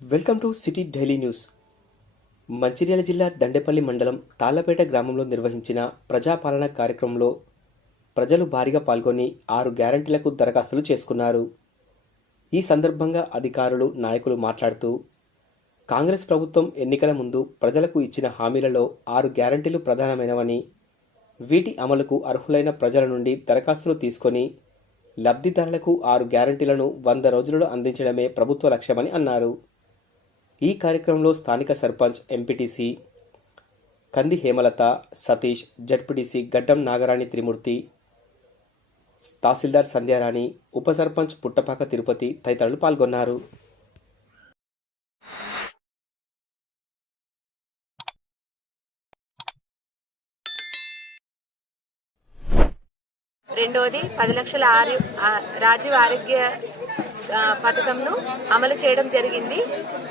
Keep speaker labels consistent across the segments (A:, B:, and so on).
A: Welcome to city daily news. Mancherial జిల్లా దండేపల్లి మండలం తాళ్ళపేట గ్రామంలో నిర్వహించిన ప్రజాపాలన కార్యక్రమంలో ప్రజలు భారీగా పాల్గొని ఆరు గ్యారంటీలకు దరఖాస్తులు చేసుకున్నారు. ఈ సందర్భంగా అధికారులు నాయకులు మాట్లాడుతూ కాంగ్రెస్ ప్రభుత్వం ఎన్నికల ముందు ప్రజలకు ఇచ్చిన హామీలలో ఆరు గ్యారంటీలు ప్రధానమైనవని వీటి అమలుకు అర్హులైన ప్రజల నుండి దరఖాస్తులు తీసుకొని లబ్ధిదారులకు ఆరు గ్యారంటీలను వంద రోజులలో అందించడమే ప్రభుత్వ లక్ష్యమని అన్నారు. ఈ కార్యక్రమంలో స్థానిక సర్పంచ్ ఎంపీటీసీ కంది హేమలత సతీష్ జడ్పీటీసీ గడ్డం నాగరాణి త్రిమూర్తి తహసీల్దార్ సంధ్యారాణి ఉప సర్పంచ్ పుట్టపాక తిరుపతి తదితరులు పాల్గొన్నారు.
B: రెండోది పది లక్షల ఆరు రాజీవ్ ఆరోగ్య పథకంను అమలు చేయడం జరిగింది.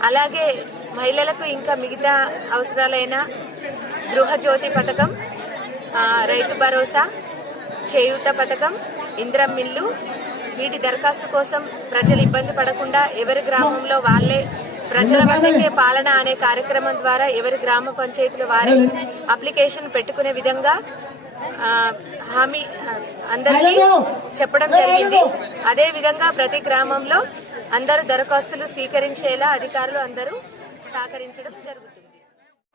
B: అలాగే మహిళలకు ఇంకా మిగతా అవసరాలైన గృహజ్యోతి పథకం రైతు భరోసా చేయూత పథకం ఇంద్రం మిల్లు వీటి దరఖాస్తు కోసం ప్రజలు ఇబ్బంది పడకుండా ఎవరి గ్రామంలో వాళ్ళే ప్రజల వద్దకే పాలన అనే కార్యక్రమం ద్వారా ఎవరి గ్రామ పంచాయతీల వారే అప్లికేషన్ పెట్టుకునే విధంగా హామీ అందరికీ చెప్పడం జరిగింది. అదే విధంగా ప్రతి గ్రామంలో అందరూ దరఖాస్తులు స్వీకరించేలా అధికారులు అందరూ సహకరించడం జరుగుతుంది.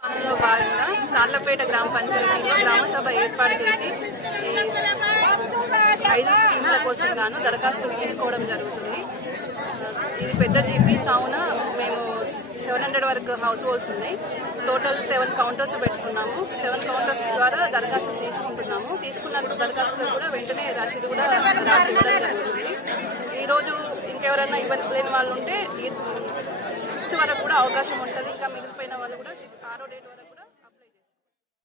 C: అందులో భాగంగా తాళ్ళపేట గ్రామ పంచాయతీలో గ్రామ సభ ఏర్పాటు చేసి ఐదు స్కీమ్ల కోసం గాను దరఖాస్తులు తీసుకోవడం జరుగుతుంది. ఇది పెద్ద జీపీ కావున సెవెన్ హండ్రెడ్ వరకు హౌస్ హోల్డ్స్ ఉన్నాయి. టోటల్ సెవెన్ కౌంటర్స్ పెట్టుకున్నాము. సెవెన్ కౌంటర్స్ ద్వారా దరఖాస్తులు తీసుకుంటున్నాము. తీసుకున్న దరఖాస్తులు కూడా వెంటనే రసీదు కూడా రాసి జరుగుతుంది. ఈరోజు ఇంకెవరైనా ఇవ్వలేని వాళ్ళు ఉంటే సిక్స్త్ వరకు కూడా అవకాశం ఉంటుంది. ఇంకా మిగిలిపోయిన వాళ్ళు కూడా ఆరో డేట్ వరకు